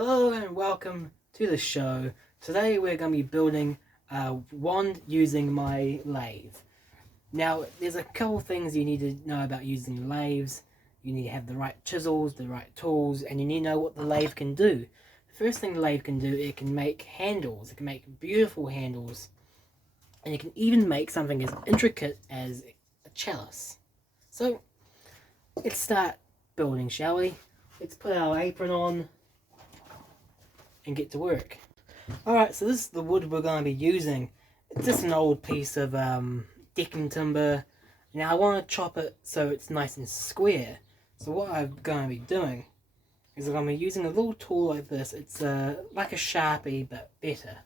Hello and welcome to the show. Today we're going to be building a wand using my lathe. Now there's a couple things you need to know about using lathes. You need to have the right chisels, the right tools, and you need to know what the lathe can do. The first thing the lathe can do, it can make handles. It can make beautiful handles. And it can even make something as intricate as a chalice. So let's start building, shall we? Let's put our apron on and get to work. Alright, so this is the wood we're going to be using. It's just an old piece of decking timber. Now I want to chop it so it's nice and square. So what I'm going to be doing is I'm going to be using a little tool like this. It's like a Sharpie but better.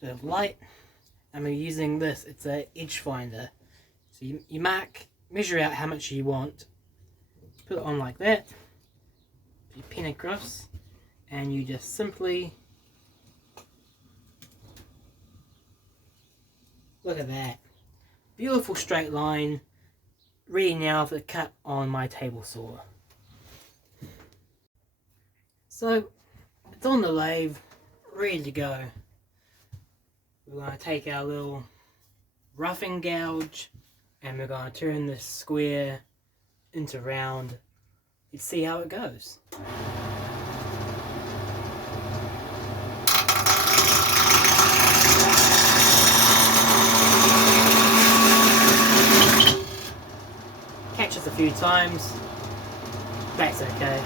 Bit of light. I'm using this. It's an edge finder. So you measure out how much you want. Put it on like that. Put your pen across. And you just simply look at that. Beautiful straight line. Ready now for the cut on my table saw. So it's on the lathe, ready to go. We're going to take our little roughing gouge and we're going to turn this square into round. Let's see how it goes. Catches a few times, that's okay.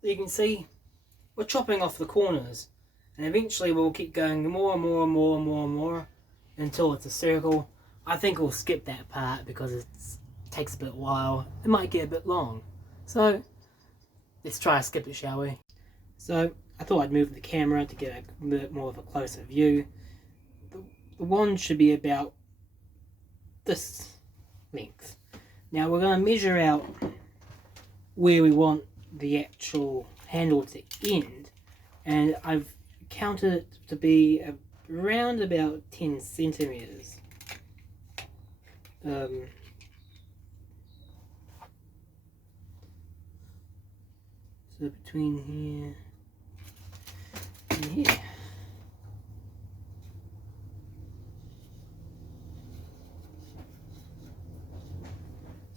You can see we're chopping off the corners, and eventually we'll keep going more and more and more and more and more until it's a circle. I think we'll skip that part because it takes a bit while. It might get a bit long, so let's try to skip it, shall we? So I thought I'd move the camera to get a bit more of a closer view. The wand should be about this length. Now we're going to measure out where we want the actual handle to end, and I've counted it to be around about 10 centimeters. So between here and here.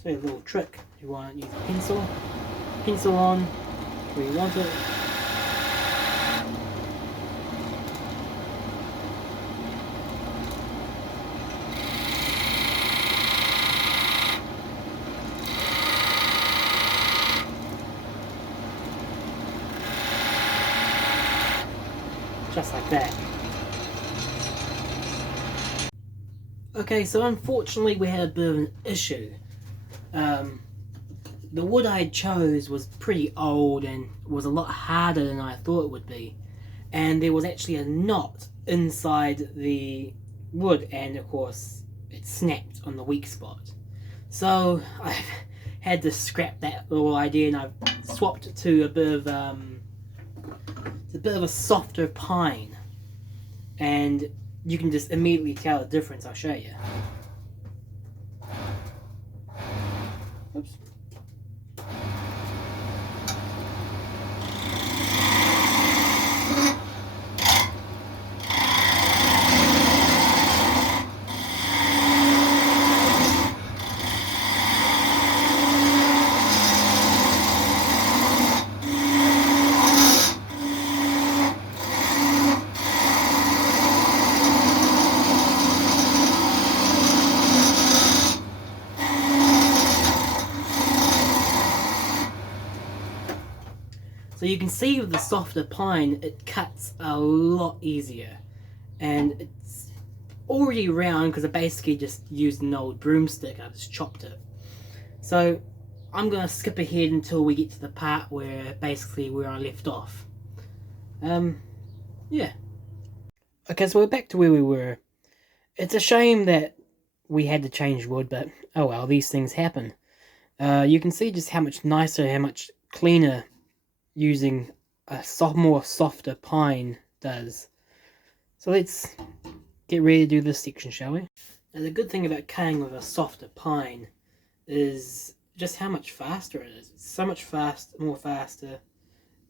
So a little trick, you want to use a pencil on where you want it. Just like that. Okay, so unfortunately we had a bit of an issue. The wood I chose was pretty old and was a lot harder than I thought it would be. And there was actually a knot inside the wood, and of course it snapped on the weak spot. So I had to scrap that little idea, and I've swapped it to a bit of a softer pine. And you can just immediately tell the difference. I'll show you. Oops. So you can see with the softer pine, it cuts a lot easier. And it's already round because I basically just used an old broomstick. I just chopped it. So I'm going to skip ahead until we get to the part where basically where I left off. Yeah. Okay, so we're back to where we were. It's a shame that we had to change wood, but oh well, these things happen. You can see just how much nicer, how much cleaner using a more softer pine does. So let's get ready to do this section, shall we? Now the good thing about cutting with a softer pine is just how much faster it is. It's so much more faster,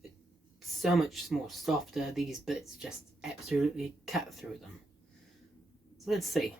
it's so much more softer. These bits just absolutely cut through them. So let's see.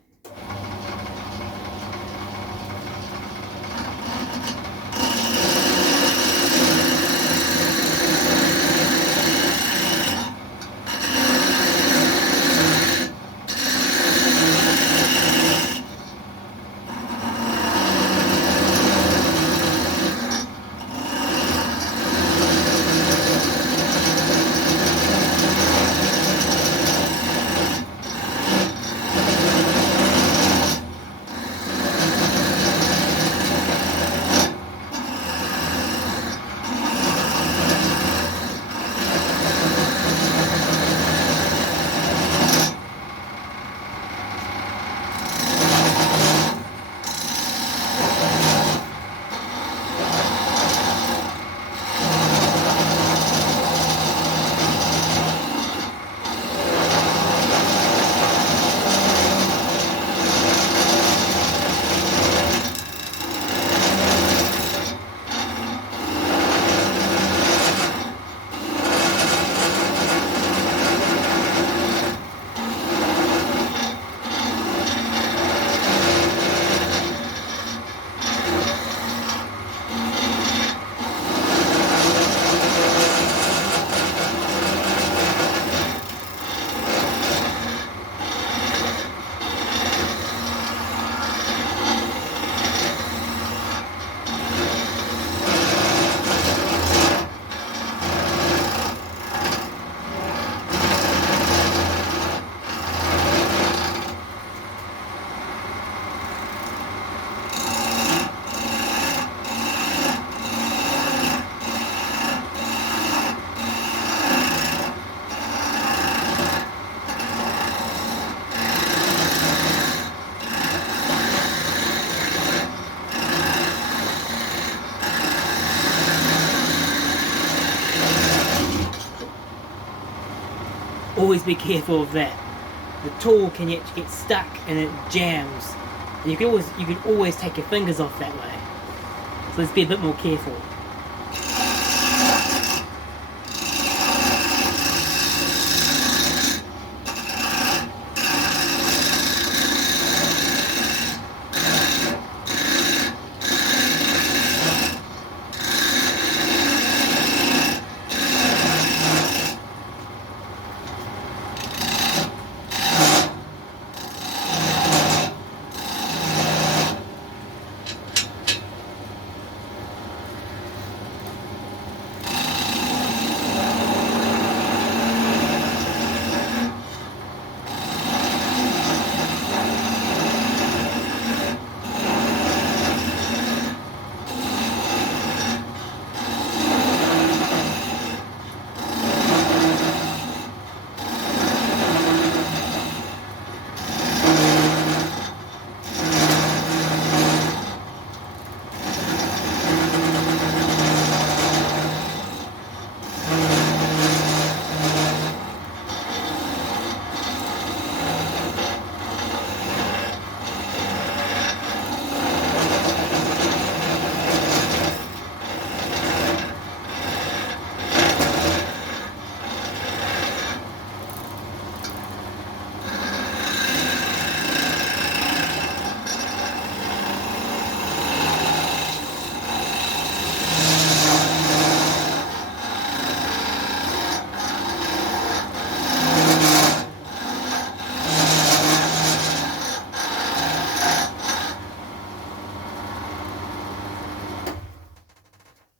Always be careful of that. The tool can get stuck and it jams. And you can always take your fingers off that way. So let's be a bit more careful.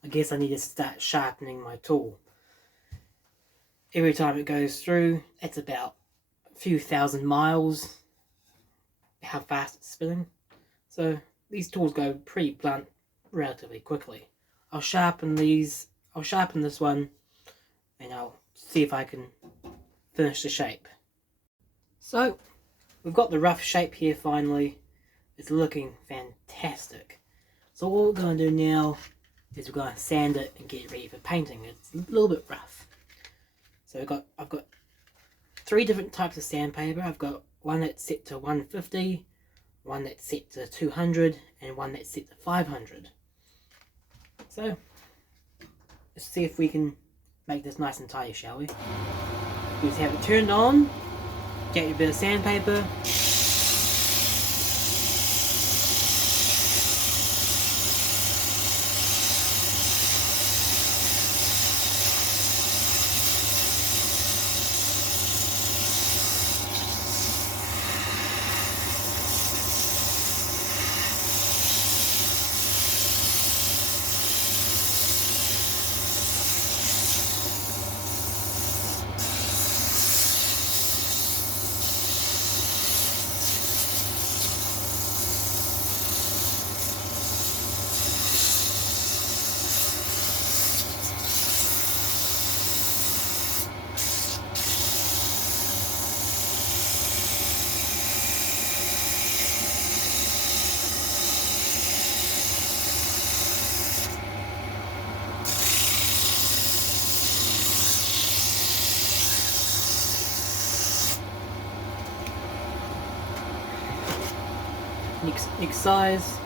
I guess I need to start sharpening my tool. every time it goes through, it's about a few thousand miles, how fast it's spinning. So these tools go pretty blunt relatively quickly. I'll sharpen this one, and I'll see if I can finish the shape. So we've got the rough shape here finally. It's looking fantastic. So what we're going to do now is we're going to sand it and get it ready for painting. It's a little bit rough. So I've got 3 different types of sandpaper. I've got one that's set to 150, one that's set to 200, and one that's set to 500. So let's see if we can make this nice and tidy, shall we? You just have it turned on, get your bit of sandpaper. Next size.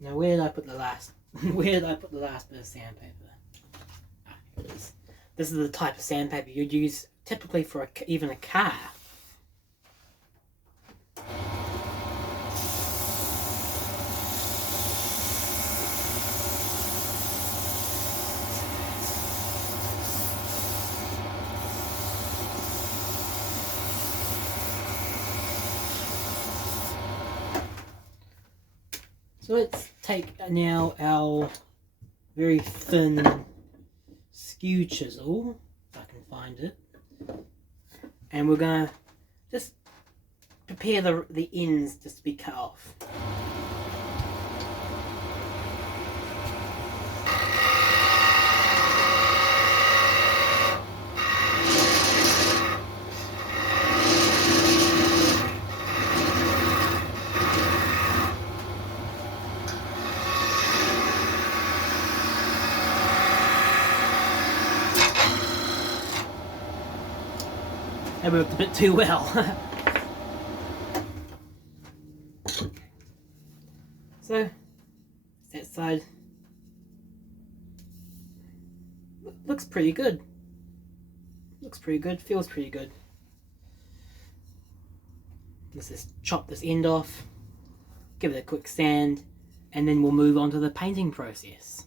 Now where did I put the last bit of sandpaper? Ah, here it is. This is the type of sandpaper you'd use typically for even a car. So let's take now our very thin skew chisel, if I can find it, and we're going to just prepare the ends just to be cut off. That worked a bit too well. So, that side looks pretty good. Looks pretty good, feels pretty good. Let's just chop this end off, give it a quick sand, and then we'll move on to the painting process.